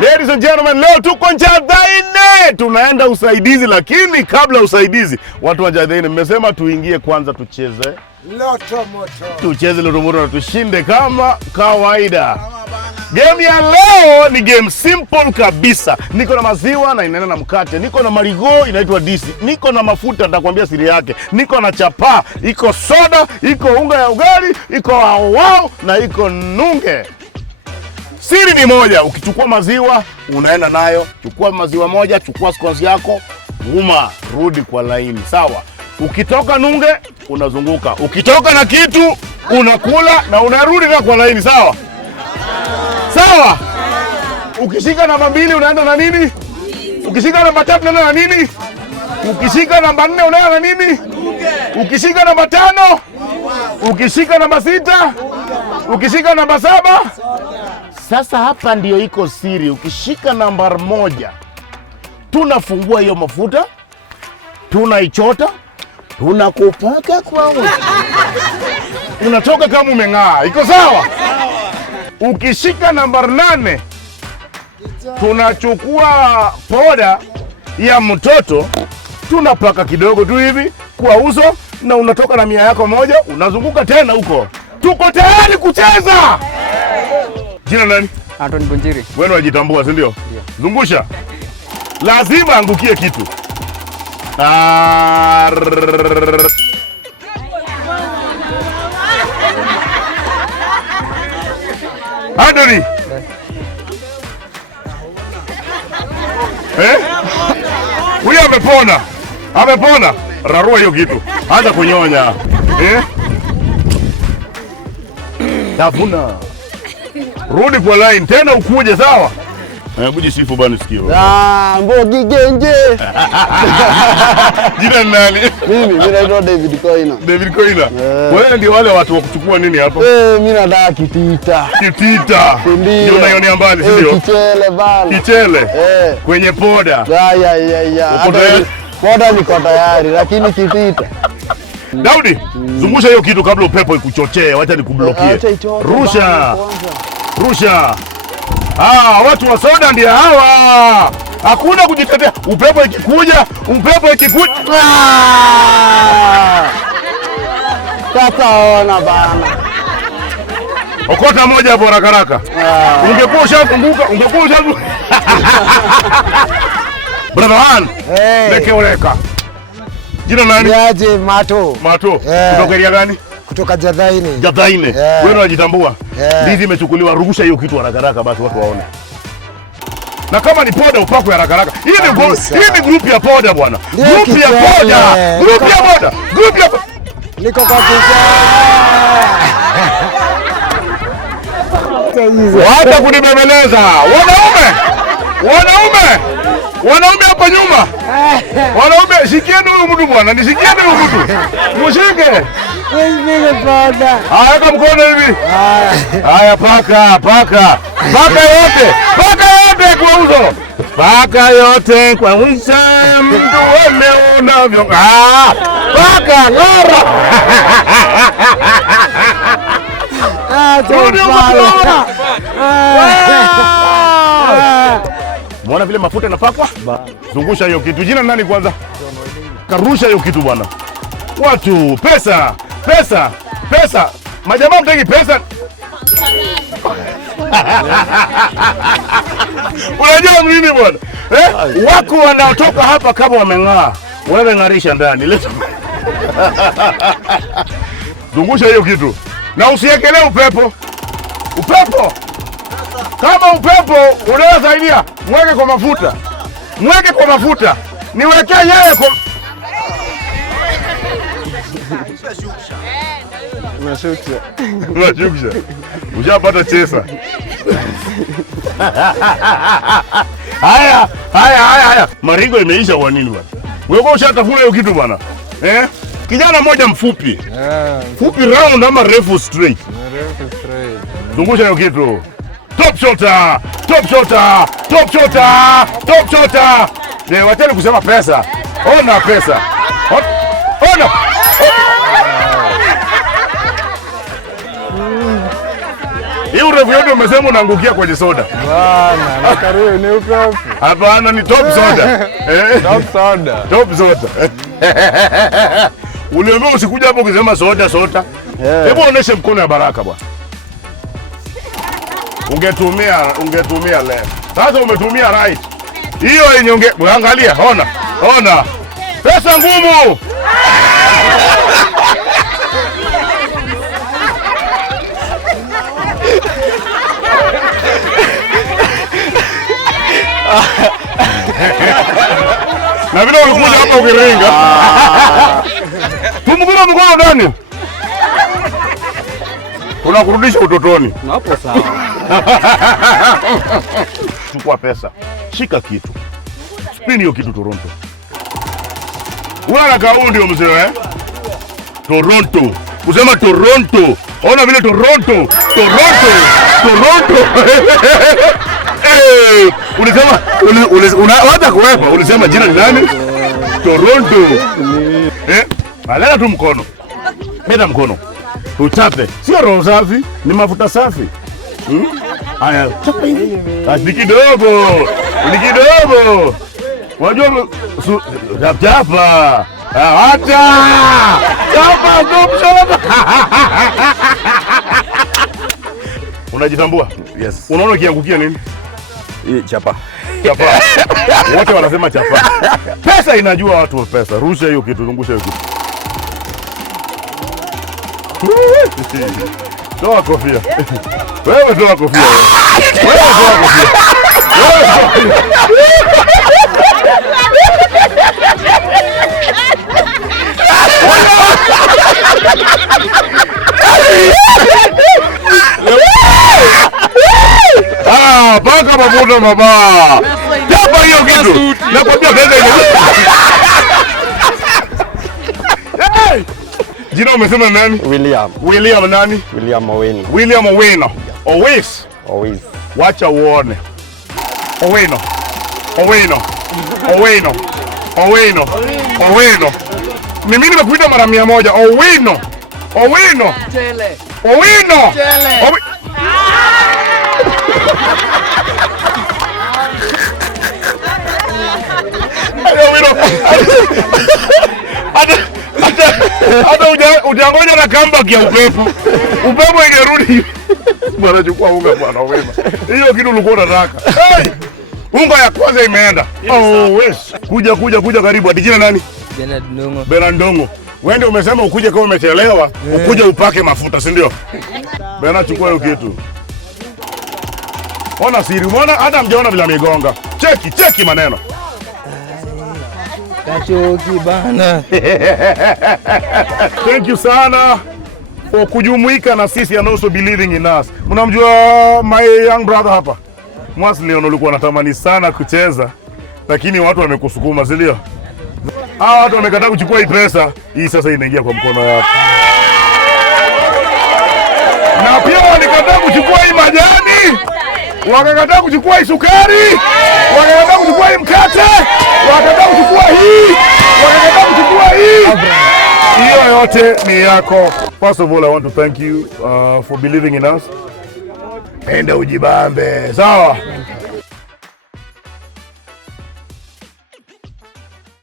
Ladies and gentlemen, leo tuko Njathaine. Tunaenda usaidizi, lakini kabla usaidizi, watu wa Njathaine mmesema tuingie kwanza tucheze Loto moto. Tucheze Loto moto na tushinde kama kawaida. Game ya leo ni game simple kabisa. Niko na maziwa na inaenda na mkate. Niko na marigo inaitwa disi. Niko na mafuta nitakwambia siri yake. Niko na chapa, iko soda, iko unga ya ugali, iko wao na iko nunge. Siri ni moja, ukichukua maziwa unaenda nayo, chukua maziwa moja, chukua scones yako, guma, rudi kwa laini, sawa? Ukitoka nunge unazunguka, ukitoka na kitu unakula na unarudi na kwa laini, sawa? Sawa? Ukishika namba 2 unaenda na nini? Ukishika namba 3 unaenda na nini? Ukishika namba 4 unaenda na nini? Ukishika namba 5, ukishika namba 6, ukishika namba 7. Sasa hapa ndio iko siri. Ukishika namba 1, tunafungua hiyo mafuta, tunaichota, tunakupaka kwa uso. Unatoka kama umeng'aa. Iko sawa? Ukishika namba 8, tunachukua poda ya mtoto, tunapaka kidogo tu hivi kwa uso na unatoka na 100 yako moja, unazunguka tena huko. Tuko tayari kucheza. Jina nani? Anthony Bunjiri. Wewe unajitambua, si ndio? Zungusha. Lazima angukie kitu. Anthony. Huyu amepona. Amepona. Rarua hiyo kitu. Anza kunyonya. Tafuna. Rudi kwa line tena ukuje, sawa? Buji sifu bana sikio. Mbogi Genje. Jina nani? Mimi naitwa David Koina. David Koina. Wewe ndio wale watu wa kuchukua nini hapa? Mimi nataka kitita. Kitita. Ndio unaionea mbali, si ndio? Kichele bana. Kichele. Kwenye poda. Ya. Poda niko tayari, lakini kitita. Daudi, zungusha hiyo kitu kabla upepo ikuchochee. Wacha nikublokie. Rusha. Rusha. Watu wa soda ndio hawa. Hakuna kujitetea. Upepo ikikuja. Sasa ona bana. Okota moja hapo haraka. Ungekuwa ushafunguka, Brother Han. Lekeoleka. Jina nani? Niaje Mato. Kutoka area gani? Kutoka Njathaine. Njathaine. Wewe unajitambua? Ndizi imechukuliwa, rugusha hiyo kitu haraka basi watu waone. Na kama ni poda upakwe haraka. Hii ni group ya poda bwana. Group ya poda. Niko kwa picha. Wacha kunibembeleza. Wanaume hapa nyuma. Wanaume, shikieni huyu mtu bwana. Nishikieni huyu mtu. Mshike. Wewe poda. Weka mkono hivi. Haya, paka yote kwa uso. Paka yote kwa uso. Mtu ameonavyo. Paka ngora. Muona vile mafuta yanapakwa? Zungusha hiyo kitu. Jina nani kwanza? Karusha hiyo kitu bwana. Watu, pesa. Majamaa mtaki pesa. Unajua nini bwana? Wako wanaotoka hapa kama wameng'aa. Wewe ng'arisha ndani. Zungusha hiyo kitu. Na usiekelee upepo. Kama upepo unaweza saidia, mweke kwa mafuta. Niwekee yeye kwa Unashukisha. Ushapata chesa. Haya. Maringo imeisha kwa nini bwana? Wewe ushatafuna hiyo kitu bwana. Kijana mmoja mfupi. Fupi round ama refu straight? Refu straight. Zungusha hiyo kitu. Top shotter. Wateni kusema pesa. Ona pesa. Ona. Hiyo urefu yote umesema unaangukia kwenye soda. Bwana, na karibu ni upepo. Hapana, ni top soda. Top soda. Top soda. Uliambiwa usikuja hapo ukisema soda. Hebu oneshe mkono ya baraka bwana. Ungetumia left. Sasa umetumia right. Hiyo yenye angalia, ona. Pesa ngumu. Na vile ulikuja hapa ukiringa. Tumgura mkono ndani. Unakurudisha utotoni. Hapo sawa. Chukua pesa. Shika kitu. Spin hiyo kitu Toronto. Unaona kaundi wa mzee Toronto. Kusema Toronto. Ona vile Toronto. Ulisema unataka kuwepa. Ulisema jina ni nani? Toronto. Balena tu mkono. Meta mkono. Uchape. Sio roho safi, ni mafuta safi. Haya, chapa hivi. Ni kidogo. Wajua chapa. Acha. Chapa. Unajitambua? Yes. Unaona kiangukia nini? Hii chapa. Wote wanasema chapa. Pesa inajua watu wa pesa. Rusha hiyo kitu, zungusha hiyo kitu. Toa kofia. Wewe toa kofia. Paka mafuta mama. Chapa hiyo kitu. Nakwambia pesa ile. Jina umesema nani? William nani? William Owino. William Owino. Always. Wacha uone. Owino. Ni mimi nimekuita mara 100. Owino. Chele. Owino. Hata ujangoja na kamba kia upepo ingerudi. Bwana chukua unga bwana wema. Hiyo kitu ulikuwa unataka. Unga ya kwanza imeenda. Kuja karibu. Jina nani? Bernard Ndongo. Wewe ndio umesema ukuje kama umechelewa, ukuje upake mafuta, si ndio? Bernard chukua hiyo kitu. Ona siri, umeona hata mjaona vile amegonga. Cheki maneno. Kachoki bana. Thank you sana for kujumuika na sisi and also believing in us. Mnamjua my young brother hapa? Leon ulikuwa unatamani sana kucheza lakini watu wamekusukuma, si ndio? Watu wamekataa kuchukua hii pesa. Hii sasa inaingia kwa mkono wako. Na pia walikataa kuchukua hii majani. Wakakataa kuchukua hii sukari. Wakakataa kuchukua hii mkate. Wakakataa kuchukua hii. Hiyo yote ni yako. First of all, I want to thank you for believing in us. Enda ujibambe. Sawa?